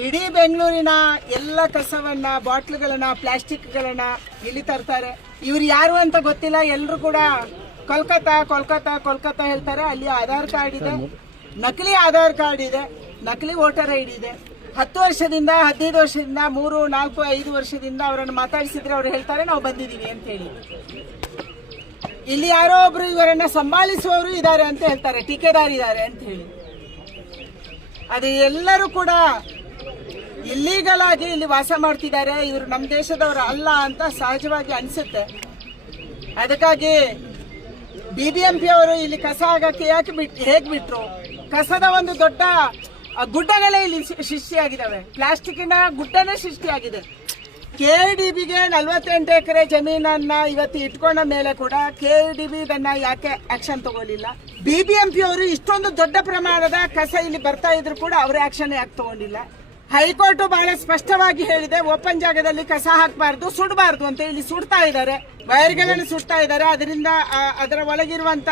ಇಡೀ ಬೆಂಗಳೂರಿನ ಎಲ್ಲ ಕಸವನ್ನ, ಬಾಟ್ಲುಗಳನ್ನ, ಪ್ಲಾಸ್ಟಿಕ್ಗಳನ್ನ ಇಲ್ಲಿ ತರ್ತಾರೆ. ಇವ್ರು ಯಾರು ಅಂತ ಗೊತ್ತಿಲ್ಲ ಎಲ್ಲರೂ ಕೂಡ ಕೋಲ್ಕತ್ತಾ ಕೋಲ್ಕತ್ತಾ ಕೋಲ್ಕತ್ತಾ ಹೇಳ್ತಾರೆ. ಅಲ್ಲಿ ಆಧಾರ್ ಕಾರ್ಡ್ ಇದೆ. ನಕಲಿ ಆಧಾರ್ ಕಾರ್ಡ್ ಇದೆ. ನಕಲಿ ವೋಟರ್ ಐ ಡಿ ಇದೆ. ಹತ್ತು ವರ್ಷದಿಂದ, ಹದಿನೈದು ವರ್ಷದಿಂದ, ಮೂರು, ನಾಲ್ಕು, ಐದು ವರ್ಷದಿಂದ ಅವರನ್ನು ಮಾತಾಡಿಸಿದ್ರೆ ಅವ್ರು ಹೇಳ್ತಾರೆ, ನಾವು ಬಂದಿದ್ದೀವಿ ಅಂತ ಹೇಳಿ. ಇಲ್ಲಿ ಯಾರೋ ಒಬ್ರು ಇವರನ್ನ ಸಂಭಾಳಿಸುವವರು ಇದ್ದಾರೆ ಅಂತ ಹೇಳ್ತಾರೆ, ಟೀಕೆದಾರ್ ಇದ್ದಾರೆ ಅಂತ ಹೇಳಿ. ಅದು ಎಲ್ಲರೂ ಕೂಡ ಇಲ್ಲೀಗಲ್ ಆಗಿ ಇಲ್ಲಿ ವಾಸ ಮಾಡ್ತಿದ್ದಾರೆ. ಇವರು ನಮ್ಮ ದೇಶದವರು ಅಲ್ಲ ಅಂತ ಸಹಜವಾಗಿ ಅನಿಸುತ್ತೆ. ಅದಕ್ಕಾಗಿ ಬಿ ಬಿ ಎಂ ಪಿ ಅವರು ಇಲ್ಲಿ ಕಸ ಆಗಕ್ಕೆ ಯಾಕೆ ಬಿಟ್, ಹೇಗೆ ಬಿಟ್ರು? ಕಸದ ಒಂದು ದೊಡ್ಡ ಗುಡ್ಡಗಳೇ ಇಲ್ಲಿ ಸೃಷ್ಟಿಯಾಗಿದ್ದಾವೆ ಪ್ಲಾಸ್ಟಿಕ್ನ ಗುಡ್ಡನೇ ಸೃಷ್ಟಿಯಾಗಿದೆ. ಕೆ ಡಿ ಬಿಗೆ ನಲ್ವತ್ತೆಂಟು ಎಕರೆ ಜಮೀನನ್ನ ಇವತ್ತು ಇಟ್ಕೊಂಡ ಮೇಲೆ ಕೂಡ ಕೆ ಡಿ ಬಿ ಇದನ್ನ ಯಾಕೆ ಆಕ್ಷನ್ ತಗೊಳ್ಳಿಲ್ಲ? ಬಿ ಬಿ ಎಂ ಪಿ ಅವರು ಇಷ್ಟೊಂದು ದೊಡ್ಡ ಪ್ರಮಾಣದ ಕಸ ಇಲ್ಲಿ ಬರ್ತಾ ಇದ್ರು ಕೂಡ ಅವರ ಆಕ್ಷನ್ ಯಾಕೆ ತಗೊಂಡಿಲ್ಲ? ಹೈಕೋರ್ಟ್ ಬಹಳ ಸ್ಪಷ್ಟವಾಗಿ ಹೇಳಿದೆ, ಓಪನ್ ಜಾಗದಲ್ಲಿ ಕಸ ಹಾಕಬಾರ್ದು, ಸುಡಬಾರ್ದು ಅಂತ ಇಲ್ಲಿ ಸುಡ್ತಾ ಇದ್ದಾರೆ. ವೈರ್ಗಳನ್ನು ಸುಡ್ತಾ ಇದ್ದಾರೆ. ಅದರಿಂದ ಅದರ ಒಳಗಿರುವಂತ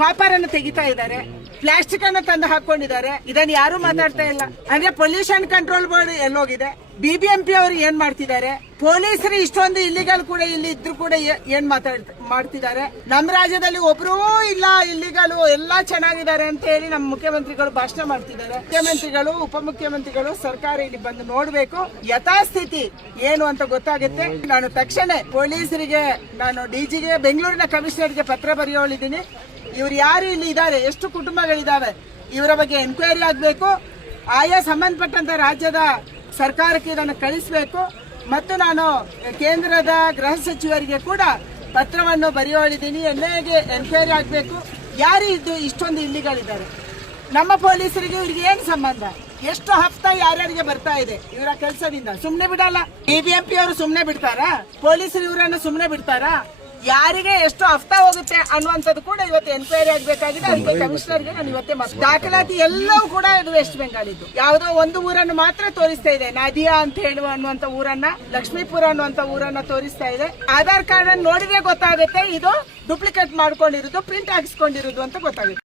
ಕಾಪರ್ ಅನ್ನು ತೆಗಿತಾ ಇದ್ದಾರೆ. ಪ್ಲಾಸ್ಟಿಕ್ ಅನ್ನು ತಂದು ಹಾಕೊಂಡಿದ್ದಾರೆ. ಇದನ್ನು ಯಾರು ಮಾತಾಡ್ತಾ ಇಲ್ಲ. ಅಂದ್ರೆ ಪೊಲ್ಯೂಷನ್ ಕಂಟ್ರೋಲ್ ಬೋರ್ಡ್ ಎಲ್ಲೋಗಿದೆ. ಬಿಬಿಎಂಪಿ ಅವರು ಏನ್ ಮಾಡ್ತಿದ್ದಾರೆ? ಪೊಲೀಸರು ಇಷ್ಟೊಂದು ಇಲ್ಲಿಗಲ್ ಕೂಡ ಇಲ್ಲಿ ಇದ್ರು ಕೂಡ ಏನ್ ಮಾತಾಡ್, ಮಾಡ್ತಿದ್ದಾರೆ? ನಮ್ಮ ರಾಜ್ಯದಲ್ಲಿ ಒಬ್ರೂ ಇಲ್ಲ ಇಲ್ಲಿಗಲು ಎಲ್ಲಾ ಚೆನ್ನಾಗಿದ್ದಾರೆ ಅಂತ ಹೇಳಿ ನಮ್ಮ ಮುಖ್ಯಮಂತ್ರಿಗಳು ಭಾಷಣ ಮಾಡ್ತಿದ್ದಾರೆ. ಮುಖ್ಯಮಂತ್ರಿಗಳು, ಉಪಮುಖ್ಯಮಂತ್ರಿಗಳು ಸರ್ಕಾರ ಇಲ್ಲಿ ಬಂದು ನೋಡ್ಬೇಕು. ಯಥಾಸ್ಥಿತಿ ಏನು ಅಂತ ಗೊತ್ತಾಗುತ್ತೆ. ನಾನು ತಕ್ಷಣ ಪೊಲೀಸರಿಗೆ, ನಾನು ಡಿಜಿಗೆ, ಬೆಂಗಳೂರಿನ ಕಮಿಷನರ್ಗೆ ಪತ್ರ ಬರೆಯೋಳಿದ್ದೀನಿ. ಇವ್ರು ಯಾರು ಇಲ್ಲಿ ಇದ್ದಾರೆ? ಎಷ್ಟು ಕುಟುಂಬಗಳಿದಾವೆ? ಇವರ ಬಗ್ಗೆ ಎನ್ಕ್ವೈರಿ ಆಗಬೇಕು. ಆಯಾ ಸಂಬಂಧಪಟ್ಟಂತ ರಾಜ್ಯದ ಸರ್ಕಾರಕ್ಕೆ ಇದನ್ನು ಕಳಿಸಬೇಕು. ಮತ್ತು ನಾನು ಕೇಂದ್ರದ ಗೃಹ ಸಚಿವರಿಗೆ ಕೂಡ ಪತ್ರವನ್ನು ಬರೆಯೋಳಿದ್ದೀನಿ ಎನ್ಐಗೆ ಎನ್ಕ್ವೈರಿ ಆಗಬೇಕು. ಯಾರು ಇಷ್ಟೊಂದು ಇಲ್ಲಿಗಳಿದ್ದಾರೆ? ನಮ್ಮ ಪೊಲೀಸರಿಗೆ ಇವ್ರಿಗೆ ಏನು ಸಂಬಂಧ? ಎಷ್ಟು ಹಫ್ತಾ ಯಾರ್ಯಾರಿಗೆ ಬರ್ತಾ ಇದೆ? ಇವರ ಕೆಲಸದಿಂದ ಸುಮ್ಮನೆ ಬಿಡಲ್ಲ. ಬಿಬಿಎಂಪಿ ಅವರು ಸುಮ್ಮನೆ ಬಿಡ್ತಾರಾ? ಪೊಲೀಸರು ಇವರನ್ನು ಸುಮ್ಮನೆ ಬಿಡ್ತಾರಾ? ಯಾರಿಗೆ ಎಷ್ಟು ಹಫ್ತಾ ಹೋಗುತ್ತೆ ಅನ್ನುವಂಥದ್ದು ಕೂಡ ಇವತ್ತು ಎನ್ಕ್ವೈರಿ ಆಗಬೇಕಾಗಿದೆ. ಅದಕ್ಕೆ ಕಮಿಷನರ್ಗೆ ನಾನು ಇವತ್ತೇ ಮಾತು ದಾಖಲಾತಿ ಎಲ್ಲವೂ ಕೂಡ ಇದು ವೆಸ್ಟ್ ಬೆಂಗಾಲ್ ಇದ್ದು. ಯಾವುದೋ ಒಂದು ಊರನ್ನು ಮಾತ್ರ ತೋರಿಸ್ತಾ ಇದೆ. ನದಿಯಾ ಅಂತ ಹೇಳುವ ಅನ್ನುವಂಥ ಊರನ್ನ ಲಕ್ಷ್ಮೀಪುರ ಅನ್ನುವಂತ ಊರನ್ನ ತೋರಿಸ್ತಾ ಇದೆ. ಆಧಾರ್ ಕಾರ್ಡ್ ಅನ್ನು ನೋಡಿದ್ರೆ ಗೊತ್ತಾಗುತ್ತೆ. ಇದು ಡೂಪ್ಲಿಕೇಟ್ ಮಾಡ್ಕೊಂಡಿರೋದು ಪ್ರಿಂಟ್ ಹಾಕಿಸ್ಕೊಂಡಿರೋದು ಅಂತ ಗೊತ್ತಾಗುತ್ತೆ.